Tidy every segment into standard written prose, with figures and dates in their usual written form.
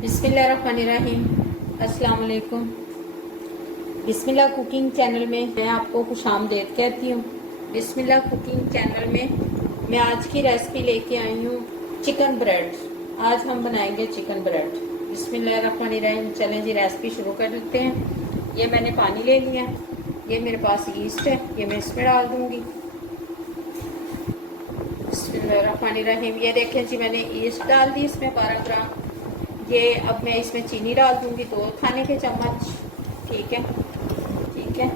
बिस्मिल्लाहिर्रहमानिर्रहीम। अस्सलाम वालेकुम। बिस्मिल्लाह कुकिंग चैनल में मैं आपको खुश आमदीद कहती हूँ। बिस्मिल्लाह कुकिंग चैनल में मैं आज की रेसिपी लेके आई हूँ चिकन ब्रेड। आज हम बनाएंगे चिकन ब्रेड। बिस्मिल्लाहिर्रहमानिर्रहीम। चलें जी रेसिपी शुरू कर लेते हैं। ये मैंने पानी ले लिया, ये मेरे पास ईस्ट है, ये मैं इसमें डाल दूँगी। बिस्मिल्लाहिर्रहमानिर्रहीम। ये देखें जी मैंने ईस्ट डाल दी इसमें 12 ग्राम। ये अब मैं इसमें चीनी डाल दूंगी 2 खाने के चम्मच। ठीक है, ठीक है।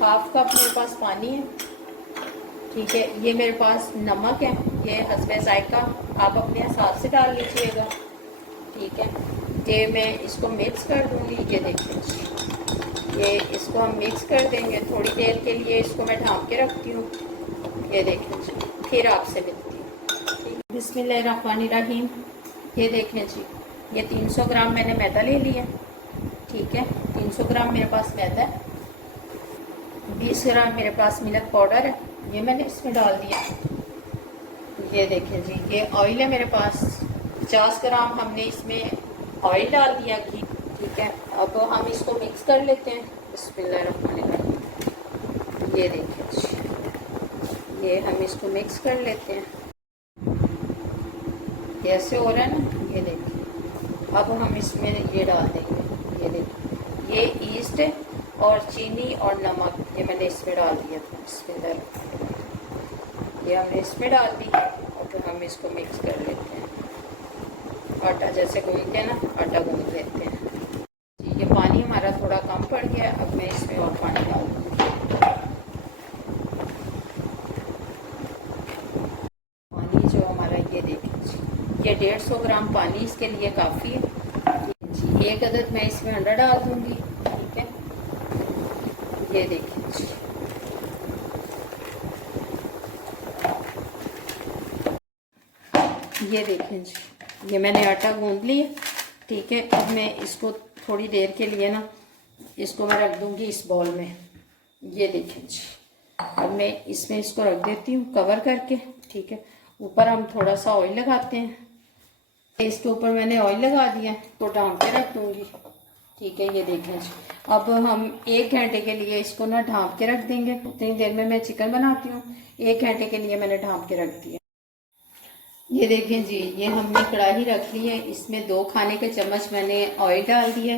हाफ कप मेरे पास पानी है। ठीक है, ये मेरे पास नमक है, ये हस्बे जायका, आप अपने हिसाब से डाल लीजिएगा। ठीक है, ये मैं इसको मिक्स कर दूंगी। ये देखिए, ये इसको हम मिक्स कर देंगे। थोड़ी देर के लिए इसको मैं ढाँप के रखती हूँ। ये देखें जी, फिर आपसे मिलती हूँ। ठीक, बिस्मिल्लाहिर्रहमानिर्रहीम। ये देखें जी, ये 300 ग्राम मैंने मैदा ले लिया। ठीक है, 300 ग्राम मेरे पास मैदा है। 20 ग्राम मेरे पास मिल्क पाउडर है, ये मैंने इसमें डाल दिया। ये देखें जी, ये ऑयल है मेरे पास। 50 ग्राम हमने इसमें ऑयल डाल दिया, घी। ठीक है, अब हम इसको मिक्स कर लेते हैं। बिस्मिल्लाहिर्रहमानिर्रहीम। ये देखें जी, ये हम इसको मिक्स कर लेते हैं। कैसे हो रहा है ना, ये देखिए। अब हम इसमें ये डाल देंगे। ये देखिए, ये ईस्ट और चीनी और नमक ये मैंने इसमें डाल दिया था। इसमें ये हमने इसमें डाल दी और फिर हम इसको मिक्स कर लेते हैं। आटा जैसे गूंदते हैं ना, आटा गूंद लेते हैं। ये पानी हमारा थोड़ा कम पड़ गया, अब मैं इसमें और पानी डाल दूँगी। पानी जो हमारा, ये देखिए, ये 150 ग्राम पानी इसके लिए काफ़ी है। जी, एक अदद मैं इसमें अंडा डाल दूंगी। ठीक है, ये देखिए जी, ये देखें जी, ये मैंने आटा गूंद लिया। ठीक है, अब मैं इसको थोड़ी देर के लिए ना, इसको मैं रख दूंगी इस बॉल में। ये देखें जी, अब मैं इसमें इसको रख देती हूँ कवर करके। ठीक है, ऊपर हम थोड़ा सा ऑयल लगाते हैं। इसके ऊपर मैंने ऑयल लगा दिया, तो ढाँप के रख दूंगी। ठीक है, ये देखें जी, अब हम 1 घंटे के लिए इसको ना ढाँप के रख देंगे। उतनी देर में मैं चिकन बनाती हूँ। 1 घंटे के लिए मैंने ढाँप के रख दिया। ये देखें जी, ये हमने कढ़ाई रख ली है, इसमें 2 खाने के चम्मच मैंने ऑयल डाल दिया।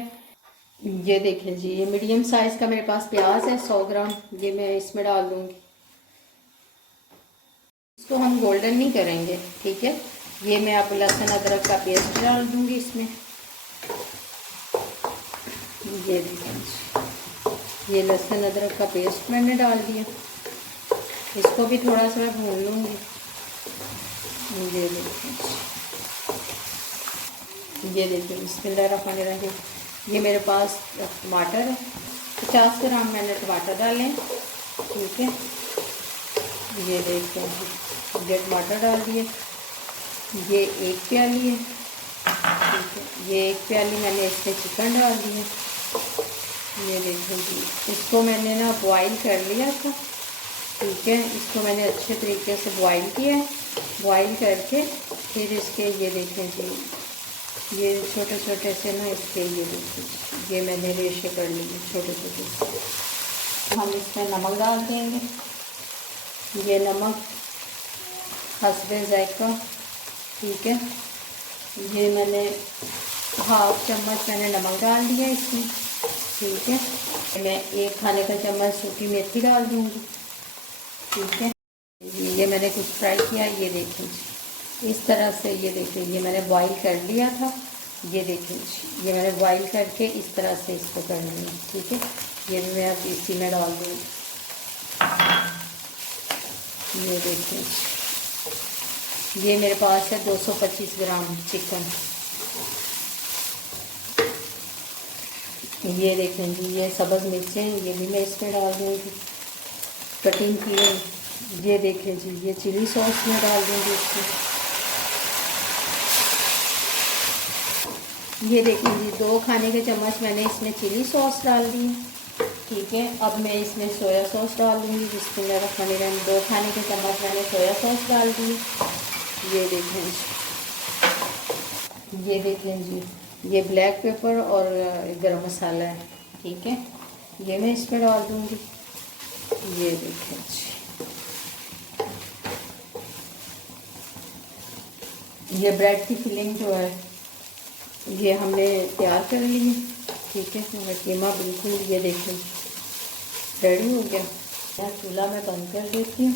ये देखें जी, ये मीडियम साइज का मेरे पास प्याज है 100 ग्राम, ये मैं इसमें डाल दूंगी। इसको हम गोल्डन नहीं करेंगे। ठीक है, ये मैं अब लहसुन अदरक का पेस्ट डाल दूंगी इसमें। ये देखिए, ये लहसुन अदरक का पेस्ट मैंने डाल दिया। इसको भी थोड़ा सा भून लूँगी। ये देखिए, बिस्मिल्लाहिर्रहमानिर्रहीम। ये मेरे पास टमाटर है, 50 ग्राम मैंने टमाटर डाले हैं। ठीक है, ये देखिए, ये टमाटर डाल दिए। ये 1 प्याली है। ठीक है, ये 1 प्याली मैंने इसमें चिकन डाल दी है। ये देखिए जी, इसको मैंने ना बॉईल कर लिया था। ठीक है, इसको मैंने अच्छे तरीके से बॉईल किया है। बॉईल करके फिर इसके, ये देखें जी, ये छोटे छोटे से ना इसके, ये देखिए, ये मैंने रेशे कर लिए छोटे छोटे। हम इसमें नमक डाल देंगे। ये नमक हस्बे जायका। ठीक है, ये मैंने हाफ चम्मच मैंने नमक डाल दिया इसमें। ठीक है, मैं 1 खाने का चम्मच सूखी मेथी डाल दूँगी। ठीक है, ये मैंने कुछ फ्राई किया। ये देखें जी, इस तरह से, ये देखें, ये मैंने बॉईल कर लिया था। ये देखें जी, ये मैंने बॉईल करके इस तरह से इसको कर लिया। ठीक है, ये भी मैं अब इसी में डाल दूँगी। ये देखें, ये मेरे पास है 225 ग्राम चिकन। ये देखें जी, ये सब्ज़ मिर्चें, ये भी मैं इसमें डाल दूँगी कटिंग की है। ये देखें जी, ये चिली सॉस में डाल दूँगी इसमें। ये देखें जी, 2 खाने के चम्मच मैंने इसमें चिली सॉस डाल दी। ठीक है, अब मैं इसमें सोया सॉस डाल दूँगी। बिस्मिल्लाहिर्रहमानिर्रहीम। 2 खाने के चम्मच मैंने सोया सॉस डाल दी। ये देखें जी, ये देखें जी, ये ब्लैक पेपर और गरम मसाला है, ठीक है। ये मैं इस पर डाल दूँगी। ये देखें जी, ये ब्रेड की फिलिंग जो है ये हमने तैयार कर ली है, ठीक है। तो कीमा बिल्कुल ये देखें रेडी हो गया। मैं चूल्हा में बंद कर देती हूँ।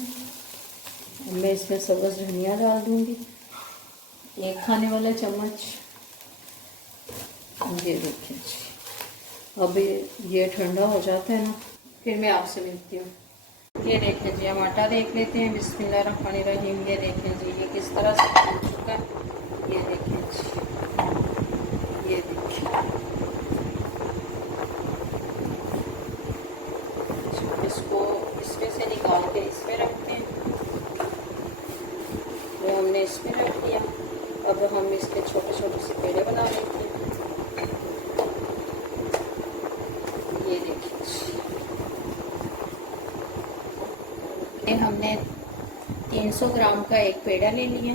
मैं इसमें सब्ज़ धनिया डाल दूँगी, 1 खाने वाला चम्मच। ये देखिए जी, अभी ये ठंडा हो जाता है ना, फिर मैं आपसे मिलती हूँ। ये देखें जी, हम आटा देख लेते हैं। बिस्मिल्लाहिर्रहमानिर्रहीम। ये देखें जी, ये किस तरह से बन चुका है। ये देखें जी, ये देखिए। इसको इसमें से निकाल के इसमें रखते हैं। तो हमने इसमें रख दिया। अब हम इसके छोटे छोटे से पेड़े बना लेते हैं। ये देखिए, ये हमने 300 ग्राम का एक पेड़ा ले लिया।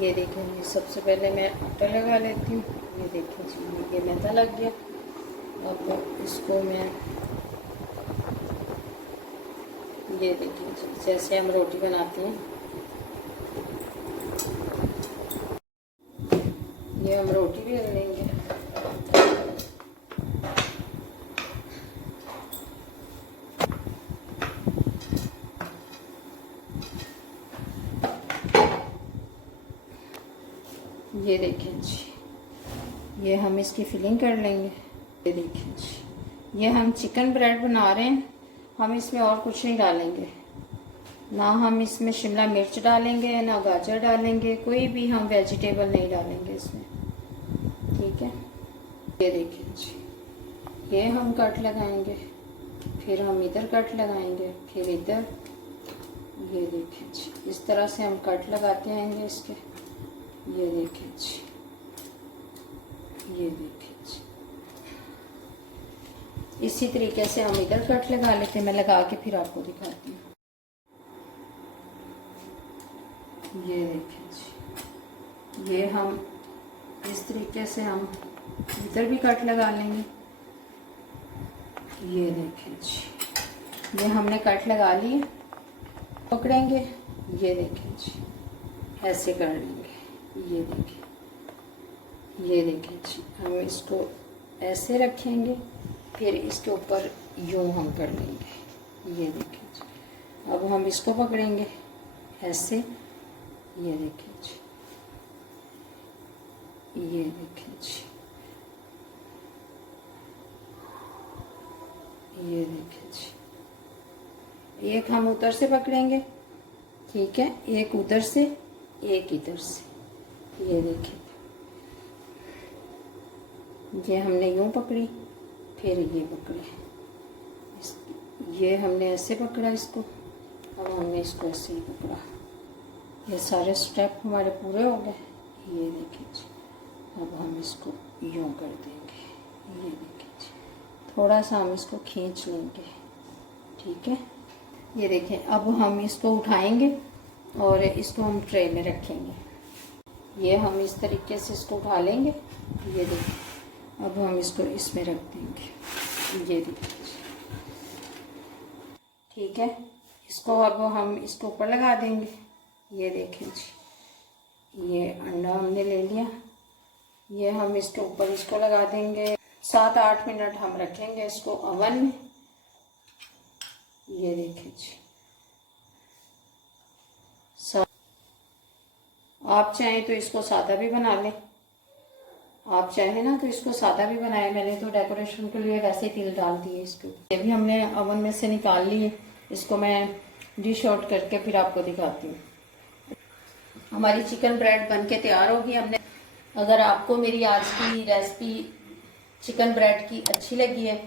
ये देखें, सबसे पहले मैं आटा लगा लेती हूँ। ये देखें जी, ये मैदा लग गया। अब इसको मैं ये देखिए जी, जैसे हम रोटी बनाते हैं, ये हम रोटी भी ले लेंगे। ये देखें जी, ये हम इसकी फिलिंग कर लेंगे। ये देखें जी, ये हम चिकन ब्रेड बना रहे हैं। हम इसमें और कुछ नहीं डालेंगे, ना हम इसमें शिमला मिर्च डालेंगे, ना गाजर डालेंगे, कोई भी हम वेजिटेबल नहीं डालेंगे इसमें, ठीक है। ये देखिए जी, ये हम कट लगाएंगे, फिर हम इधर कट लगाएंगे, फिर इधर। ये देखिए जी, इस तरह से हम कट लगाते आएंगे इसके। ये देखिए जी, ये देखिए जी, इसी तरीके से हम इधर कट लगा लेते हैं। मैं लगा के फिर आपको दिखाती हूँ। ये देखिए जी, ये हम इस तरीके से हम इधर भी कट लगा लेंगे। ये देखिए जी, ये हमने कट लगा लिए। पकड़ेंगे, ये देखिए जी, ऐसे कर लेंगे। ये देखिए, ये देखिए जी, हम इसको ऐसे रखेंगे, फिर इसके ऊपर यूं हम कर लेंगे। ये देखिए जी, अब हम इसको पकड़ेंगे ऐसे। ये देखिए जी, ये देखिए जी, ये देखिए जी, एक हम उधर से पकड़ेंगे, ठीक है, एक उधर से, एक इधर से। ये देखिए, ये हमने यूं पकड़ी, फिर ये पकड़े, ये हमने ऐसे पकड़ा इसको, अब हमने इसको ऐसे ही पकड़ा। ये सारे स्टेप हमारे पूरे हो गए। ये देखिए जी, अब हम इसको यूं कर देंगे। ये देखिए जी, थोड़ा सा हम इसको खींच लेंगे, ठीक है। ये देखें, अब हम इसको उठाएंगे और इसको हम ट्रे में रखेंगे। ये हम इस तरीके से इसको उठा लेंगे। ये देखें, अब हम इसको इसमें रख देंगे। ये देखिए, ठीक है। इसको अब हम इसको ऊपर लगा देंगे। ये देखें जी, ये अंडा हमने ले लिया, ये हम इसके ऊपर इसको लगा देंगे। 7-8 मिनट हम रखेंगे इसको ओवन में। ये देखें जी, आप चाहें तो इसको सादा भी बना लें, आप चाहें ना तो इसको सादा भी बनाए। मैंने तो डेकोरेशन के लिए वैसे ही तिल डाल दिए इसको। ये भी हमने ओवन में से निकाल लिए। इसको मैं डिश आउट करके फिर आपको दिखाती हूँ। हमारी चिकन ब्रेड बनके तैयार होगी। हमने, अगर आपको मेरी आज की रेसिपी चिकन ब्रेड की अच्छी लगी है,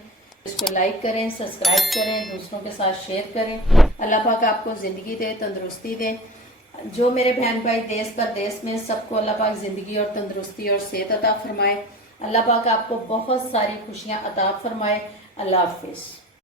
इसको लाइक करें, सब्सक्राइब करें, दूसरों के साथ शेयर करें। अल्लाह पाक आपको ज़िंदगी दे, तंदुरुस्ती दे। जो मेरे बहन भाई देश परदेश में, सबको अल्लाह पाक ज़िंदगी और तंदुरुस्ती और सेहत अता फरमाए। अल्लाह पाक आपको बहुत सारी खुशियाँ अता फरमाए। अल्लाह हाफिज़।